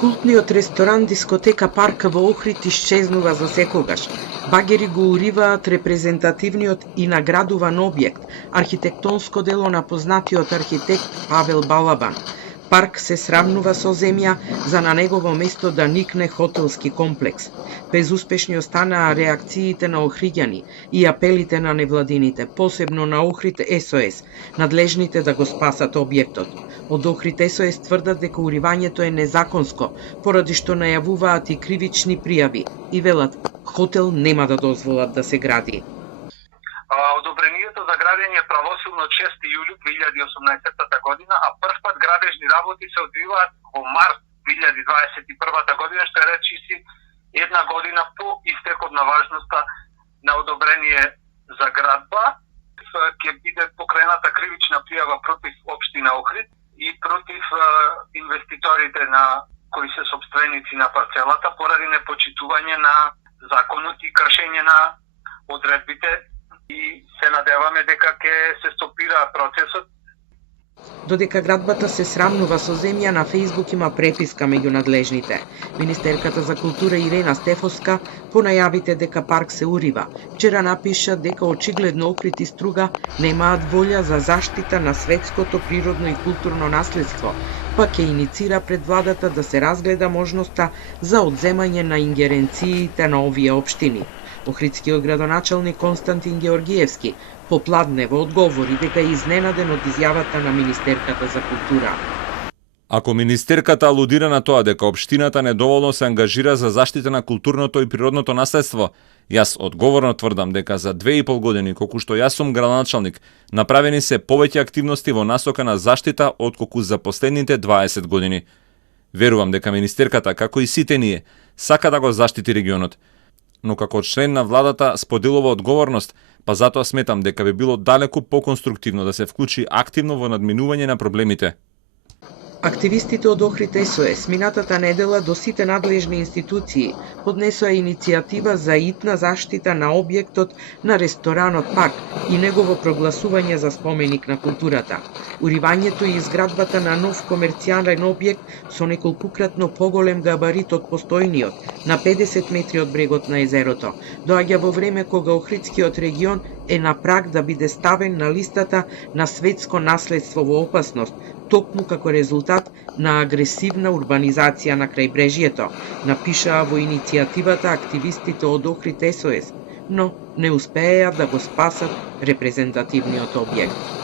Култниот ресторан дискотека Парк во Охрид исчезнува за секогаш. Багери го уриваат репрезентативниот и наградуван објект, архитектонско дело на познатиот архитект Павел Балабан. Парк се сравнува со земја за на негово место да никне хотелски комплекс. Безуспешни останаа реакциите на охриѓани и апелите на невладините, посебно на Охрид СОС, надлежните да го спасат објектот. Од Охрид СОС тврдат дека уривањето е незаконско, поради што најавуваат и кривични пријави и велат хотел нема да дозволат да се гради. Одобрението за градење е правосилно од 6 јули 2018 година, а првпат градежни работи се одвиваат во март 2021 година, што е речиси една година по истекот на важноста на одобрение за градба. Ќе биде покрената кривична пријава против општина Охрид и против инвеститорите кои се сопственици на парцелата поради непочитување на законот и кршење на одредбите, и се надеваме дека ќе се стопира процесот. Додека градбата се срамнува со земја, на Фејсбук има преписка меѓу надлежните. Министерката за култура Ирена Стефовска по најавите дека парк се урива, вчера напиша дека очигледно Охрид и Струга немаат волја за заштита на светското природно и културно наследство, па ќе иницира пред владата да се разгледа можноста за одземање на ингеренциите на овие општини. Охридскиот градоначалник Константин Георгиевски попладнево одговори дека е изненаден од изјавата на Министерката за култура. Ако министерката алудира на тоа дека општината недоволно се ангажира за заштита на културното и природното наследство, јас одговорно тврдам дека за 2,5 години, колку што јас сум градоначалник, направени се повеќе активности во насока на заштита отколку за последните 20 години. Верувам дека министерката, како и сите ние, сака да го заштити регионот, но како член на владата споделува одговорност, па затоа сметам дека би било далеку поконструктивно да се вклучи активно во надминување на проблемите. Активистите од Охрид СОС минатата недела до сите надлежни институции поднесоа иницијатива за итна заштита на објектот на ресторанот Парк и негово прогласување за споменик на културата. Уривањето и изградбата на нов комерцијален објект со неколкукратно поголем габарит од постојниот, на 50 метри од брегот на езерото, доаѓа во време кога Охридскиот регион е на праг да биде ставен на листата на светско наследство во опасност, токму како резултат на агресивна урбанизација на крајбрежјето, напишаа во иницијативата активистите од Охрид СОС, но не успееа да го спасат репрезентативниот објект.